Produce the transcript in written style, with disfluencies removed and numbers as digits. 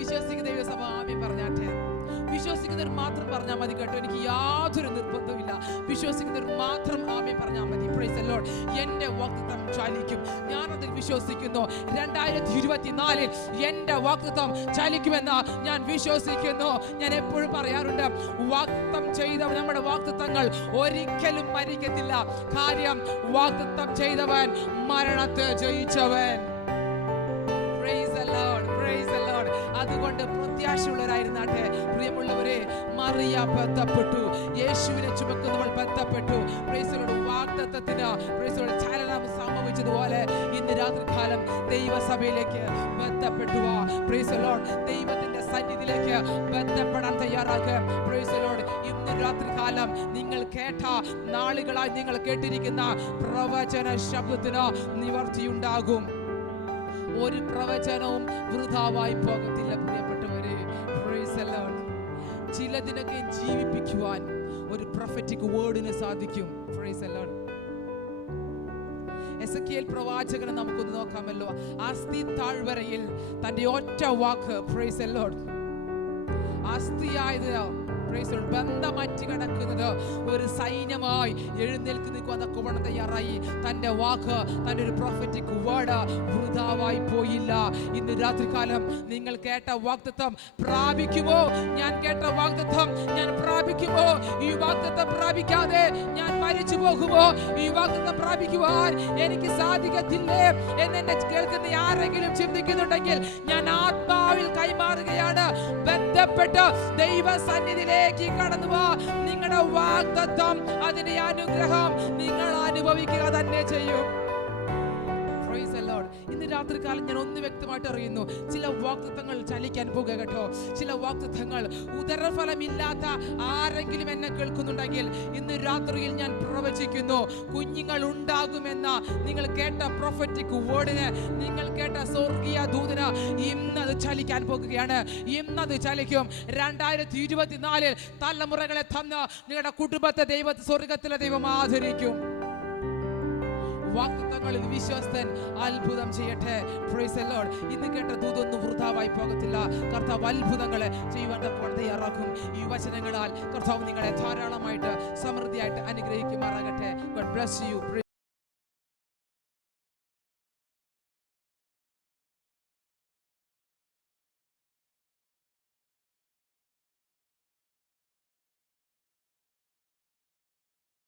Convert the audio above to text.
വിശ്വസിക്കുന്ന ദൈവസഭ ആമേൻ പറഞ്ഞാട്ടെ. വിശ്വസിക്കുന്നവർ മാത്രം പറഞ്ഞാൽ മതി കേട്ടോ. എനിക്ക് യാതൊരു നിർബന്ധമില്ല. വിശ്വസിക്കുന്നവർ മാത്രം ആമേൻ പറഞ്ഞാൽ മതി. Price the Lord. എന്റെ വാഗ്ദത്തം ചലിക്കും. ഞാൻ അതിൽ വിശ്വസിക്കുന്നു. 2024 എന്റെ വാഗ്ദത്തം ചലിക്കുമെന്ന് ഞാൻ വിശ്വസിക്കുന്നു. ഞാൻ എപ്പോഴും പറയാറുണ്ട്, വാഗ്ദത്തം ചെയ്ത നമ്മുടെ വാഗ്ദത്തങ്ങൾ ഒരിക്കലും മരിക്കത്തില്ല. കാര്യം വാഗ്ദത്തം ചെയ്തവൻ മരണത്തെ ജയിച്ചവൻ. Praise the lord, praise the lord. അതുകൊണ്ട് പ്രത്യാശയുള്ളവരായിരുന്നാട്ടെ പ്രിയമുള്ളവരെ. മറിയ ബന്ധപ്പെട്ടു, യേശുവിനെ ചുമക്കുന്നവൾ ബന്ധപ്പെട്ടു. Praise the lord. വാഗ്ദത്തത്തിന് പ്രൈസ് ദി ലോർഡ് ചലനം സംഭവിച്ചതുപോലെ ഇന്ന് രാത്രികാലം ദൈവസഭയിലേക്ക് ബന്ധപ്പെട്ടു. Praise the lord. ദൈവത്തിന്റെ സന്നിധിയിലേക്ക് ബന്ധപ്പെടാൻ തയ്യാറാക്കുക. Praise the lord. ഇന്ന് രാത്രികാലം നിങ്ങൾ കേട്ട, നാളുകളായി നിങ്ങൾ കേട്ടിരിക്കുന്ന പ്രവചന ശബ്ദത്തിന് നിവർത്തിയുണ്ടാകും. ഒരു പ്രവചനവും വൃഥാവായി പോകത്തില്ല പ്രിയപ്പെട്ടവരെ. Praise the lord. ചിലതിനൊക്കെ ജീവിപ്പിക്കുവാൻ ഒരു പ്രൊഫറ്റിക് വേർഡിന് സാധിക്കും. Price the Lord. എസെക്കിയേൽ പ്രവാചകനെ നമുക്കൊന്ന് നോക്കാമല്ലോ. അസ്ഥി താഴ്വരയിൽ തന്റെ ഒറ്റ വാക്ക്, പ്രൈസ് ദി ലോർഡ്, അസ്ഥിയായത് ബന്ധമറ്റ് കിടക്കുന്നത് ഒരു സൈന്യമായി എഴുന്നേൽക്ക് നിൽക്കുവാനൊക്കെ വേണം തയ്യാറായി. തന്റെ വാക്ക്, തന്റെ ഒരു പ്രൊഫറ്റിക് വേർഡ് വൃഥാവായി പോയില്ല. ഇന്ന് രാത്രികാലം നിങ്ങൾ കേട്ട വാഗ്ദത്തം പ്രാപിക്കുമോ? ഞാൻ കേട്ട വാഗ്ദത്തം ഞാൻ പ്രാപിക്കുമോ? ഈ വാഗ്ദത്തം പ്രാപിക്കാതെ ഞാൻ മരിച്ചു പോകുമോ? ഈ വാഗ്ദത്തം പ്രാപിക്കുവാൻ എനിക്ക് സാധിക്കത്തില്ലേ എന്നെ കേൾക്കുന്ന ആരെങ്കിലും ചിന്തിക്കുന്നുണ്ടെങ്കിൽ ഞാൻ ആത്മാവിൽ കൈമാറുകയാണ്. ബന്ധപ്പെട്ട് ദൈവസന്നിധിയിലേക്ക് കടന്നു വാ. നിങ്ങളുടെ വാഗ്ദത്തം, അതിന്റെ അനുഗ്രഹം നിങ്ങൾ അനുഭവിക്കുക തന്നെ ചെയ്യും. ഇന്ന് രാത്രികാലം ഞാൻ ഒന്ന് വ്യക്തമായിട്ട് അറിയുന്നു, ചില വാഗ്ദത്തങ്ങൾ ചലിക്കാൻ പോകുക കേട്ടോ. ചില വാഗ്ദത്തങ്ങൾ ഉദരഫലമില്ലാത്ത ആരെങ്കിലും എന്നെ കേൾക്കുന്നുണ്ടെങ്കിൽ ഇന്ന് രാത്രിയിൽ ഞാൻ പ്രവചിക്കുന്നു, കുഞ്ഞുങ്ങൾ ഉണ്ടാകുമെന്ന നിങ്ങൾ കേട്ട പ്രൊഫറ്റിക് വേർഡിന്, നിങ്ങൾ കേട്ട സ്വർഗീയ ദൂതന് ഇന്നത് ചലിക്കാൻ പോകുകയാണ്. ഇന്നത് ചലിക്കും. 2024 തലമുറകളെ തന്ന് നിങ്ങളുടെ കുടുംബത്തെ സ്വർഗത്തിലെ ദൈവം ആദരിക്കും. വാഗ്ദത്തങ്ങളിൽ വിശ്വസ്തൻ അത്ഭുതം ചെയ്യട്ടെ. Price the lord. ഇന്ന് കേട്ട ദൂതൊന്നും വൃഥാവായി പോകത്തില്ല. കർത്താവ് അത്ഭുതങ്ങളെ ചെയ്യുവാൻ തയ്യാറാക്കും. ഈ വചനങ്ങളാൽ കർത്താവ് നിങ്ങളെ ധാരാളമായിട്ട് സമൃദ്ധിയായിട്ട് അനുഗ്രഹിക്കുമാറാകട്ടെ. God bless you.